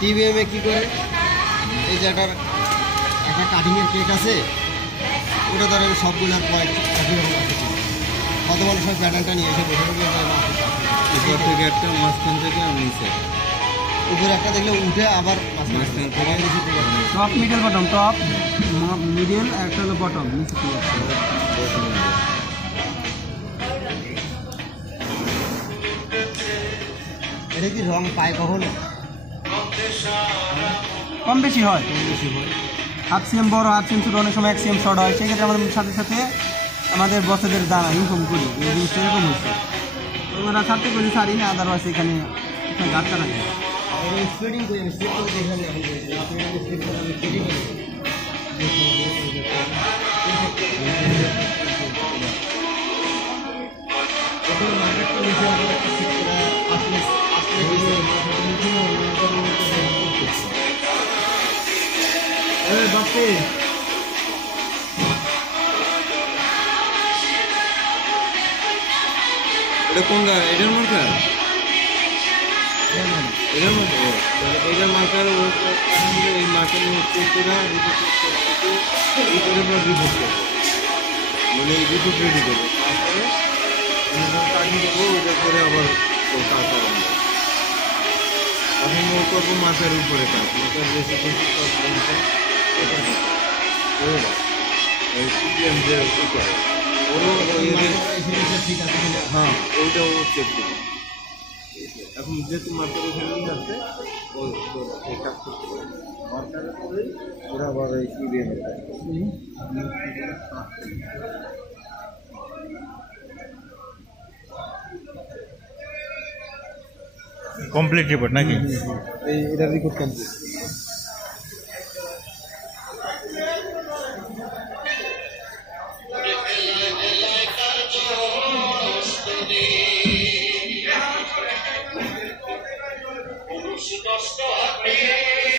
টিভিএমে কী করে এই যে একটা কাটিংয়ের কেক আছে, ওটা ধরে সবগুলো আর কয়েক একই রকম আছে, কত মানুষ সব প্যাটার্নটা নিয়ে এসে বসে উপর থেকে একটা, মাঝখান থেকে নিচে, উপরে একটা দেখলে উঠে আবার মাঝখান থেকে top middle bottom, top middle একটা হলো বটম নিচে থেকে। এটা কি রং পায় কখনো? কম বেশি হয়, হাফ সিএম বড়, হাফ সিএম ছোটো, অনেক সময় 1 সিএম শর্ট হয়। সেক্ষেত্রে আমাদের সাথে সাথে আমাদের বসেদের দ্বারা ইনফর্ম করি এই জিনিসটা এরকম হচ্ছে, ওরা ছাড়তে করি ছাড়ি না, আদারওয়াইজ এখানে গাছটা রাখি। স্প্রেডিং করি, আমি স্প্রেড করে দেখলাম এখন স্প্রেড করে আমি কেটে করি। মার্কেটটা নিচে আসলে বাপে এটা কোন গাছ? এটার মার্কার, এটার মধ্যে এটার মার্কার, এই মার্কার চেক করে ভিতরে রিপোর্ট করবো, মানে রিপোর্ট রেডি করবো, তারপরে কাটিয়ে দেবো, ওইটা করে আবার কাজ করাবো। এখন ও করবো মার্কার উপরে কাজ, মার্কার বেশি বেশি সব সিপিএম যে করে ওরও ঠিক আছে। হ্যাঁ, ওইটা ও চেক দেবে। এখন যেহেতু মার্কার ওখানে আছে, ও এই কাজ করতে পারে, মার্কারের পরেই ওরা আবার এই সিপিএম এর কাজ করে। কমপ্লিট রিপোর্ট নাকি? এটা রিপোর্ট কমপ্লিট। Kasta